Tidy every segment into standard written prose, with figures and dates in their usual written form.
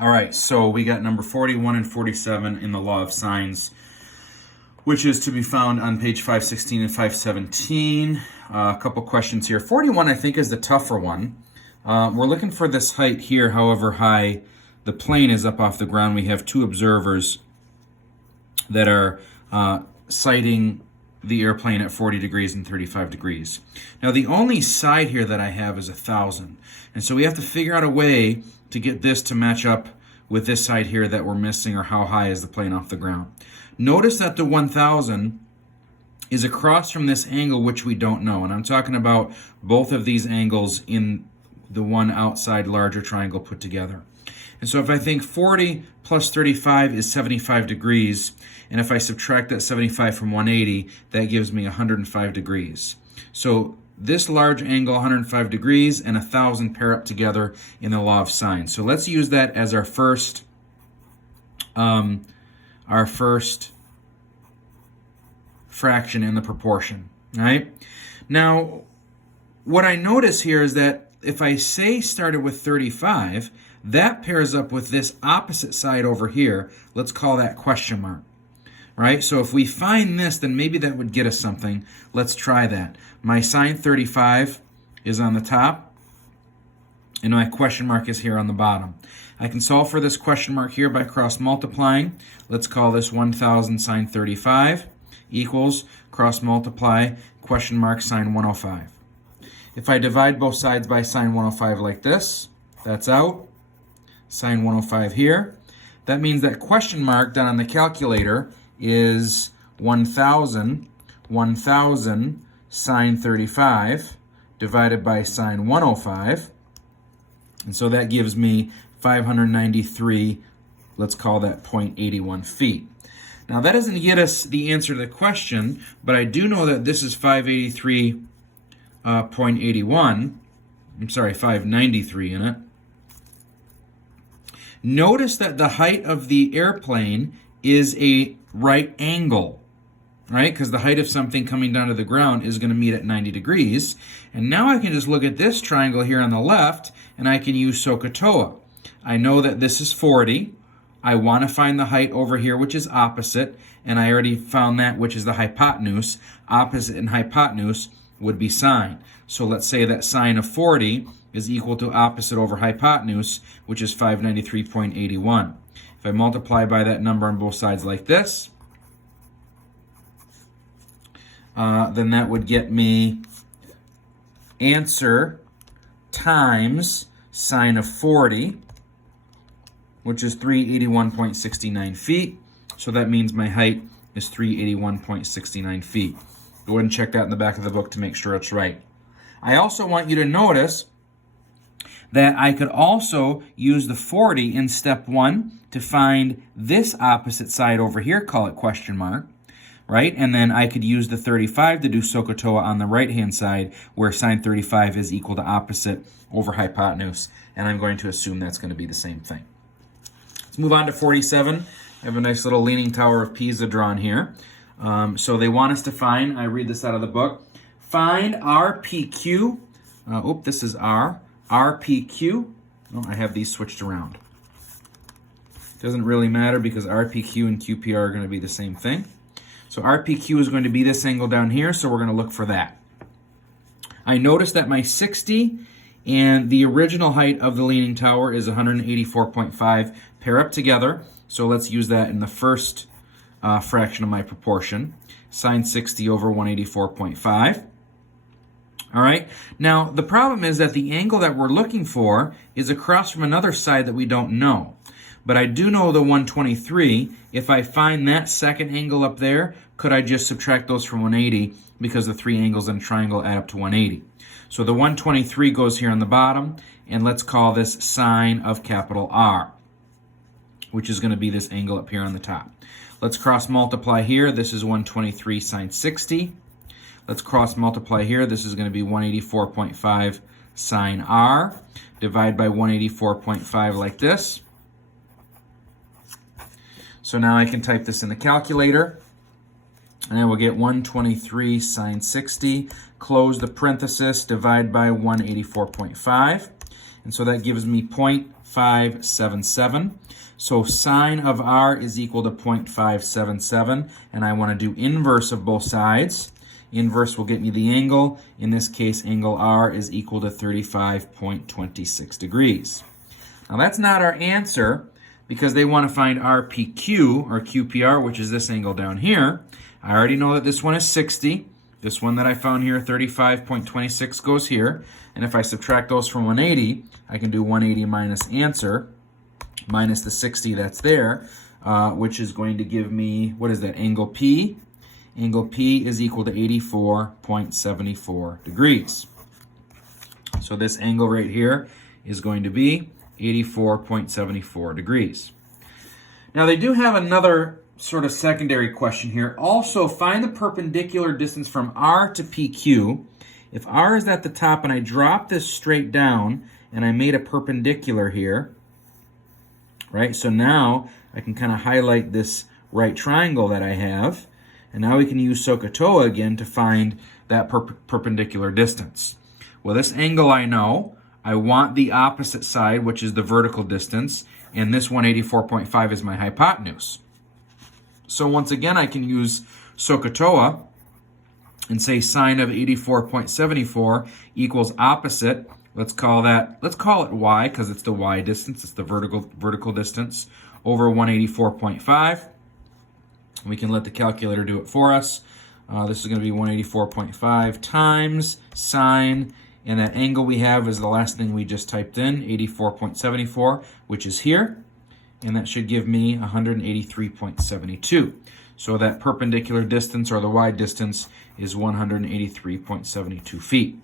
All right, so we got number 41 and 47 in the law of sines, which is to be found on page 516 and 517. A couple questions here. 41, I think, is the tougher one. We're looking for this height here, however high the plane is up off the ground. We have two observers that are sighting the airplane at 40 degrees and 35 degrees. Now, the only side here that I have is 1,000. And so we have to figure out a way to get this to match up with this side here that we're missing, or how high is the plane off the ground. Notice that the 1,000 is across from this angle, which we don't know. And I'm talking about both of these angles in the one outside larger triangle put together. And so if I think 40 plus 35 is 75 degrees, and if I subtract that 75 from 180, that gives me 105 degrees. So this large angle, 105 degrees, and 1,000 pair up together in the law of sines. So let's use that as our first fraction in the proportion, right? Now, what I notice here is that if I say started with 35, that pairs up with this opposite side over here. Let's call that question mark, right? So if we find this, then maybe that would get us something. Let's try that. My sine 35 is on the top, and my question mark is here on the bottom. I can solve for this question mark here by cross multiplying. Let's call this 1,000 sine 35 equals cross multiply question mark sine 105. If I divide both sides by sine 105 like this, that's out. Sine 105 here. That means that question mark done on the calculator is 1,000 sine 35 divided by sine 105. And so that gives me 593, let's call that 0.81 feet. Now that doesn't get us the answer to the question, but I do know that this is 583.81. I'm sorry, 593 in it. Notice that the height of the airplane is a right angle, right? Because the height of something coming down to the ground is going to meet at 90 degrees. And now I can just look at this triangle here on the left, and I can use SOHCAHTOA. I know that this is 40. I want to find the height over here, which is opposite, and I already found that, which is the hypotenuse. Opposite and hypotenuse would be sine. So let's say that sine of 40 is equal to opposite over hypotenuse, which is 593.81. If I multiply by that number on both sides like this, then that would get me answer times sine of 40, which is 381.69 feet. So that means my height is 381.69 feet. Go ahead and check that in the back of the book to make sure it's right. I also want you to notice that I could also use the 40 in step 1 to find this opposite side over here, call it question mark, right? And then I could use the 35 to do SOHCAHTOA on the right-hand side, where sine 35 is equal to opposite over hypotenuse, and I'm going to assume that's going to be the same thing. Let's move on to 47. I have a nice little Leaning Tower of Pisa drawn here. So they want us to find, I read this out of the book, find RPQ, this is R, RPQ, oh, I have these switched around. Doesn't really matter because RPQ and QPR are going to be the same thing. So RPQ is going to be this angle down here, so we're going to look for that. I noticed that my 60 and the original height of the Leaning Tower is 184.5 pair up together. So let's use that in the first fraction of my proportion. Sine 60 over 184.5. All right. Now, the problem is that the angle that we're looking for is across from another side that we don't know. But I do know the 123. If I find that second angle up there, could I just subtract those from 180? Because the three angles in a triangle add up to 180. So the 123 goes here on the bottom, and let's call this sine of capital R, which is going to be this angle up here on the top. Let's cross multiply here. This is 123 sine 60. Let's cross multiply here. This is going to be 184.5 sine R. Divide by 184.5 like this. So now I can type this in the calculator. And I will get 123 sine 60. Close the parenthesis. Divide by 184.5. And so that gives me 0.5 0.577. So sine of r is equal to 0.577, and I want to do inverse of both sides. Inverse will get me the angle. In this case, angle r is equal to 35.26 degrees. Now that's not our answer because they want to find RPQ, or QPR, which is this angle down here. I already know that this one is 60. This one that I found here, 35.26, goes here. And if I subtract those from 180, I can do 180 minus answer, minus the 60 that's there, which is going to give me, what is that, angle P? Angle P is equal to 84.74 degrees. So this angle right here is going to be 84.74 degrees. Now they do have another sort of secondary question here. Also, find the perpendicular distance from R to PQ. If R is at the top and I drop this straight down and I made a perpendicular here, right? So now I can kind of highlight this right triangle that I have, and now we can use SOHCAHTOA again to find that perpendicular distance. Well, this angle I know. I want the opposite side, which is the vertical distance, and this 184.5 is my hypotenuse. So once again, I can use SOHCAHTOA and say sine of 84.74 equals opposite. Let's call it y, because it's the y distance, it's the vertical distance, over 184.5. We can let the calculator do it for us. This is going to be 184.5 times sine, and that angle we have is the last thing we just typed in, 84.74, which is here. And that should give me 183.72. So that perpendicular distance, or the y distance, is 183.72 feet.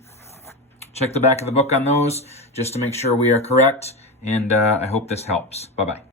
Check the back of the book on those just to make sure we are correct, and I hope this helps. Bye-bye.